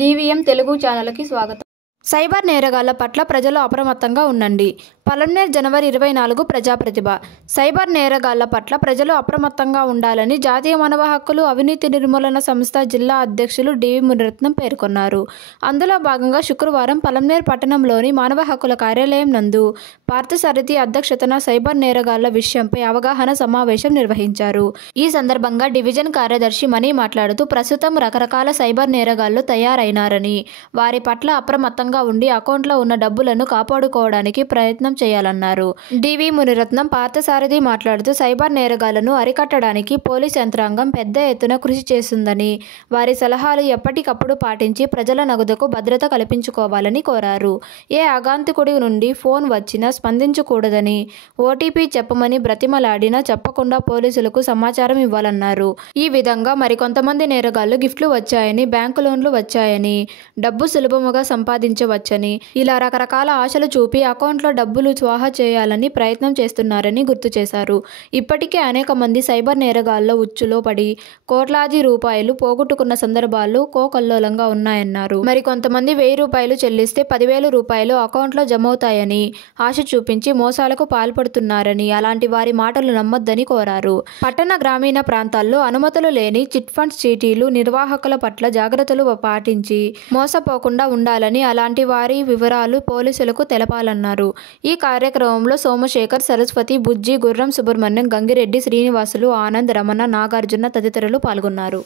DVM Telugu ఛానల్కి స్వాగతం. Cyber నేరగాళ్ల పట్ల ప్రజలు అప్రమత్తంగా ఉండండి. పలమనేర్ జనవరి 24 ప్రజాప్రతిభ. సైబర్ నేరగాళ్ల పట్ల ప్రజలు అప్రమత్తంగా ఉండాలని జాతీయ మానవ హక్కులు అవినీతి నిర్మూలన సంస్థ జిల్లా అధ్యక్షులు డివి మునిరత్నం పేర్కొన్నారు. అందులో భాగంగా శుక్రవారం పలమనేర్ పట్టణంలోని మానవ హక్కుల కార్యాలయం నందు పార్థసారథి అధ్యక్షతన సైబర్ నేరగాళ్ల విషయంపై అవగాహన సమావేశం నిర్వహించారు. ఈ సందర్భంగా డివిజన్ కార్యదర్శి మణి మాట్లాడుతూ ప్రస్తుతం రకరకాల సైబర్ నేరగాళ్లు తయారైనారని, వారి పట్ల అప్రమత్తంగా ఉండి అకౌంట్లో ఉన్న డబ్బులను కాపాడుకోవడానికి ప్రయత్నం చేయాలన్నారు. డివి మునిరత్నం పార్థసారథి మాట్లాడుతూ సైబర్ నేరగాళ్లను అరికట్టడానికి పోలీస్ యంత్రాంగం పెద్ద ఎత్తున కృషి చేస్తుందని, వారి సలహాలు ఎప్పటికప్పుడు పాటించి ప్రజల నగదుకు భద్రత కల్పించుకోవాలని కోరారు. ఏ ఆగంతుకుడి నుండి ఫోన్ వచ్చినా స్పందించకూడదని, ఓటీపీ చెప్పమని బ్రతిమలాడినా చెప్పకుండా పోలీసులకు సమాచారం ఇవ్వాలన్నారు. ఈ విధంగా మరికొంతమంది నేరగాళ్లు గిఫ్ట్లు వచ్చాయని, బ్యాంకు లోన్లు వచ్చాయని, డబ్బు సులభముగా సంపాదించవచ్చని, ఇలా రకరకాల ఆశలు చూపి అకౌంట్లో డబ్బులు స్వాహా చేయాలని ప్రయత్నం చేస్తున్నారని గుర్తు చేశారు. ఇప్పటికే అనేక మంది సైబర్ నేరగాళ్ల ఉచ్చులో పడి కోట్లాది రూపాయలు పోగొట్టుకున్న సందర్భాలు కోకొల్లోలంగా ఉన్నాయన్నారు. మరికొంతమంది 1000 రూపాయలు చెల్లిస్తే 10,000 రూపాయలు అకౌంట్లో జమవుతాయని ఆశ చూపించి మోసాలకు పాల్పడుతున్నారని, అలాంటి వారి మాటలు నమ్మొద్దని కోరారు. పట్టణ గ్రామీణ ప్రాంతాల్లో అనుమతులు లేని చిట్ ఫండ్స్ చీటీలు నిర్వాహకుల పట్ల జాగ్రత్తలు పాటించి మోసపోకుండా ఉండాలని, అలాంటి వారి వివరాలు పోలీసులకు తెలపాలన్నారు. ఈ కార్యక్రమంలో సోమశేఖర్, సరస్వతి, బుజ్జి, గుర్రం సుబ్రహ్మణ్యం, గంగిరెడ్డి, శ్రీనివాసులు, ఆనంద్, రమణ, నాగార్జున తదితరులు పాల్గొన్నారు.